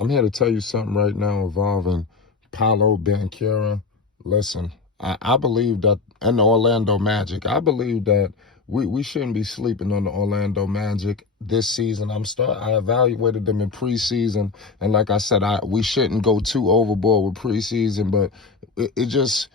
I'm here to tell you something right now involving Paolo, Banchero. Listen, I believe that, and the Orlando Magic, I believe that we shouldn't be sleeping on the Orlando Magic this season. I evaluated them in preseason, and like I said, we shouldn't go too overboard with preseason, but it just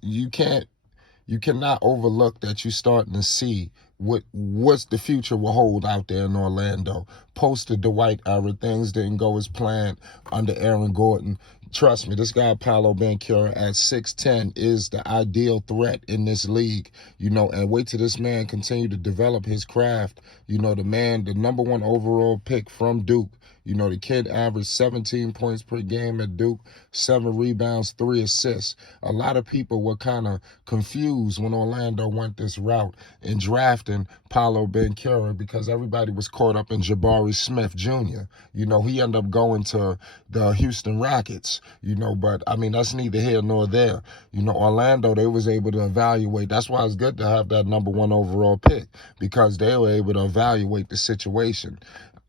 you cannot overlook that you're starting to see what's the future will hold out there in Orlando. Post the Dwight era, things didn't go as planned under Aaron Gordon. Trust me, this guy Paolo Banchero at 6'10" is the ideal threat in this league, and wait till this man continue to develop his craft. The number one overall pick from Duke. The kid averaged 17 points per game at Duke, 7 rebounds, 3 assists. A lot of people were kind of confused when Orlando went this route in drafting Paolo Banchero because everybody was caught up in Jabari Smith Jr. He ended up going to the Houston Rockets, but I mean, that's neither here nor there. Orlando, they was able to evaluate. That's why it's good to have that number one overall pick, because they were able to evaluate the situation.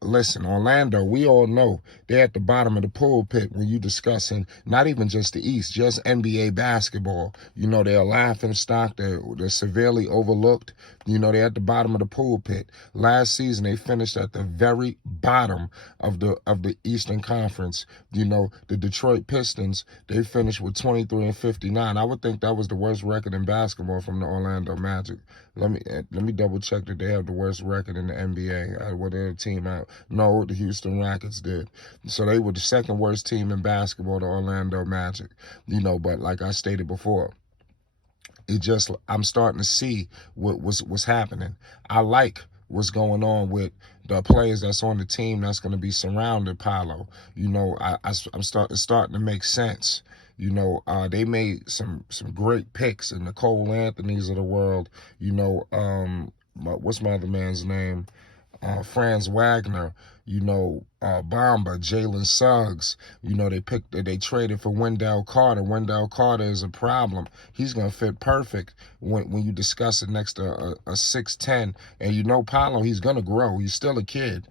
Listen, Orlando, we all know they're at the bottom of the pool pit when you're discussing not even just the East, just NBA basketball. They're a laughing stock. They're severely overlooked. They're at the bottom of the pool pit. Last season, they finished at the very bottom of the Eastern Conference. The Detroit Pistons, they finished with 23-59. I would think that was the worst record in basketball from the Orlando Magic. Let me double check that they have the worst record in the NBA. What their team out? No, the Houston Rockets did. So they were the second worst team in basketball, the Orlando Magic. But like I stated before, I'm starting to see what's happening. I like what's going on with the players that's on the team that's going to be surrounded Paolo. I'm starting to make sense. They made some great picks in the Cole Anthonys of the world. What's my other man's name? Franz Wagner, Bamba, Jalen Suggs. They traded for Wendell Carter. Wendell Carter is a problem. He's going to fit perfect when you discuss it next to a 6'10". And Paolo, he's going to grow. He's still a kid.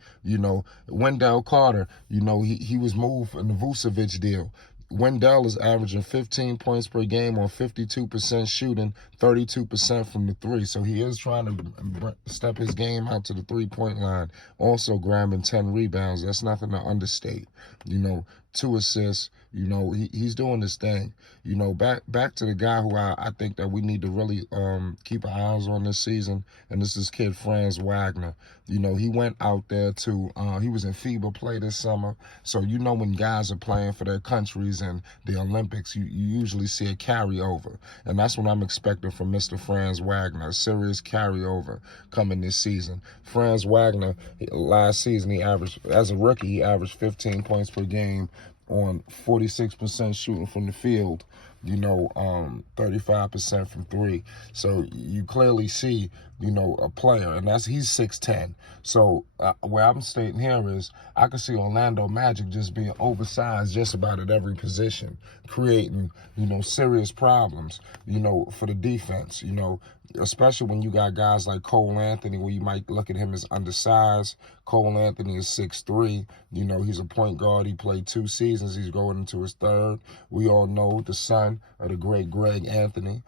Wendell Carter, he was moved in the Vucevic deal. Wendell is averaging 15 points per game on 52% shooting, 32% from the three. So he is trying to step his game out to the three-point line. Also grabbing 10 rebounds. That's nothing to understate. 2 assists. He's doing this thing. Back to the guy who I think that we need to really keep our eyes on this season, and this is kid Franz Wagner. He went out there he was in FIBA play this summer. So when guys are playing for their countries and the Olympics, you usually see a carryover. And that's what I'm expecting from Mr. Franz Wagner, a serious carryover coming this season. Franz Wagner, last season, as a rookie, he averaged 15 points per game on 46% shooting from the field, 35% from three. So you clearly see, a player, and he's 6'10". So where I'm stating here is I can see Orlando Magic just being oversized just about at every position, creating, serious problems, for the defense, especially when you got guys like Cole Anthony, where you might look at him as undersized. Cole Anthony is 6'3". He's a point guard. He played 2 seasons. He's going into his 3rd. We all know the son of the great Greg Anthony.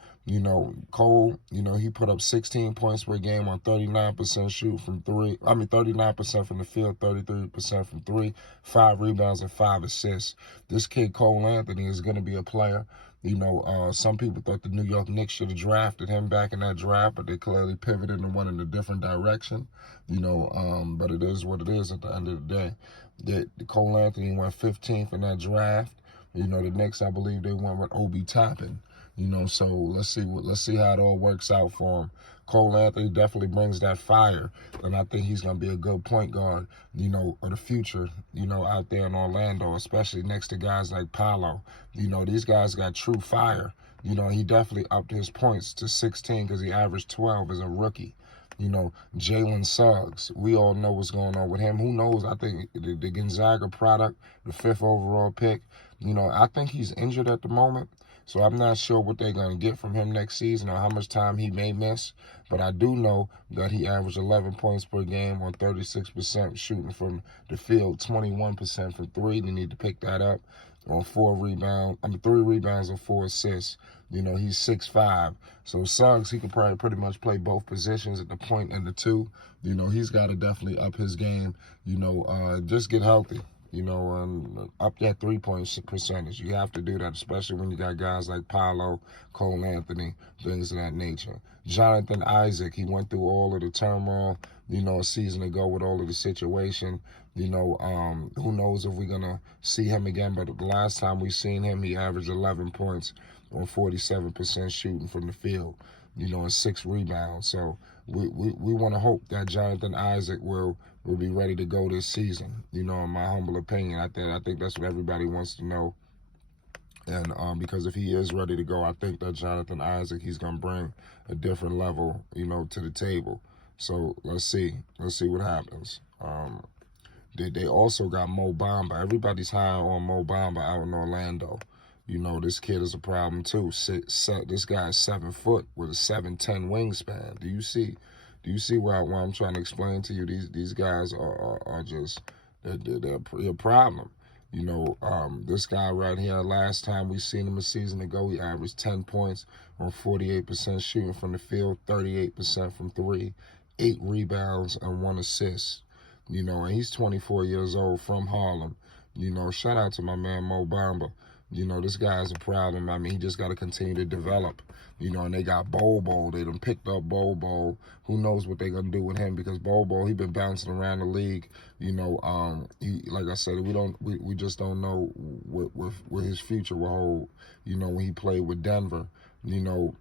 Cole, he put up 16 points per game on 39% shoot from 39% from the field, 33% from 3, 5 rebounds and 5 assists. This kid, Cole Anthony, is going to be a player. Some people thought the New York Knicks should have drafted him back in that draft, but they clearly pivoted and went in a different direction. But it is what it is at the end of the day. The Cole Anthony went 15th in that draft. The Knicks, I believe, they went with Obi Toppin. So let's see how it all works out for him. Cole Anthony definitely brings that fire, and I think he's going to be a good point guard, of the future, out there in Orlando, especially next to guys like Paolo. These guys got true fire. He definitely upped his points to 16 because he averaged 12 as a rookie. Jalen Suggs, we all know what's going on with him. Who knows? I think the Gonzaga product, the 5th overall pick, I think he's injured at the moment. So I'm not sure what they're going to get from him next season or how much time he may miss. But I do know that he averaged 11 points per game on 36% shooting from the field, 21% from three. They need to pick that up on 3 rebounds and 4 assists. You know, he's 6'5". So Suggs, he could probably pretty much play both positions at the point and the two. You know, he's got to definitely up his game. You know, just get healthy. You know, up that three-point percentage. You have to do that, especially when you got guys like Paolo, Cole Anthony, things of that nature. Jonathan Isaac, he went through all of the turmoil, you know, a season ago with all of the situation. You know, who knows if we're going to see him again. But the last time we seen him, he averaged 11 points on 47% shooting from the field, you know, and 6 rebounds. So we want to hope that Jonathan Isaac will be ready to go this season, you know, in my humble opinion. I think that's what everybody wants to know. And because if he is ready to go, I think that Jonathan Isaac, he's going to bring a different level, you know, to the table. So let's see what happens. They also got Mo Bamba. Everybody's high on Mo Bamba out in Orlando. You know, this kid is a problem too. This guy is 7 foot with a 7'10" wingspan. Do you see where I'm trying to explain to you? These guys are just they're a problem. You know, this guy right here, last time we seen him a season ago, he averaged 10 points on 48% shooting from the field, 38% from three, 8 rebounds and 1 assist. You know, and he's 24 years old from Harlem. You know, shout out to my man Mo Bamba. You know, this guy's a problem. I mean, he just got to continue to develop. You know, and they got Bobo. They done picked up Bobo. Who knows what they're going to do with him, because Bobo, he been bouncing around the league. You know, he, like I said, we just don't know what his future will hold. You know, when he played with Denver, you know,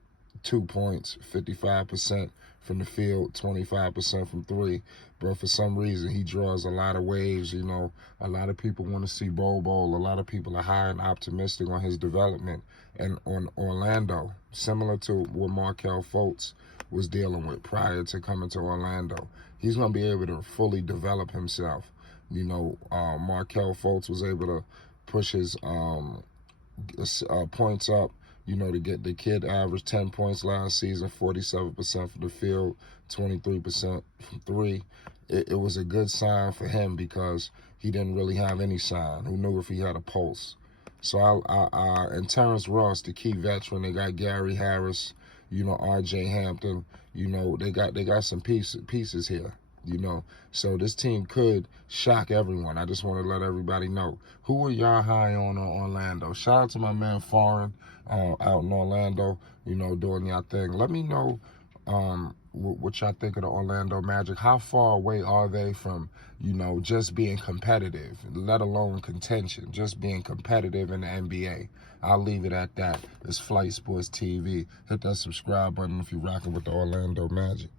2 points, 55% from the field, 25% from three. But for some reason, he draws a lot of waves. You know, a lot of people want to see Bobo. A lot of people are high and optimistic on his development and on Orlando, similar to what Markelle Fultz was dealing with prior to coming to Orlando. He's going to be able to fully develop himself. You know, Markelle Fultz was able to push his points up, you know, to get the kid averaged 10 points last season, 47% from the field, 23% from three. It was a good sign for him because he didn't really have any sign. Who knew if he had a pulse? So and Terrence Ross, the key veteran, they got Gary Harris, you know, R.J. Hampton, you know, they got some pieces here. You know, so this team could shock everyone. I just want to let everybody know. Who are y'all high on Orlando? Shout out to my man Foreign out in Orlando, you know, doing y'all thing. Let me know what y'all think of the Orlando Magic. How far away are they from, you know, just being competitive, let alone contention, just being competitive in the NBA? I'll leave it at that. It's Flight Sports TV. Hit that subscribe button if you're rocking with the Orlando Magic.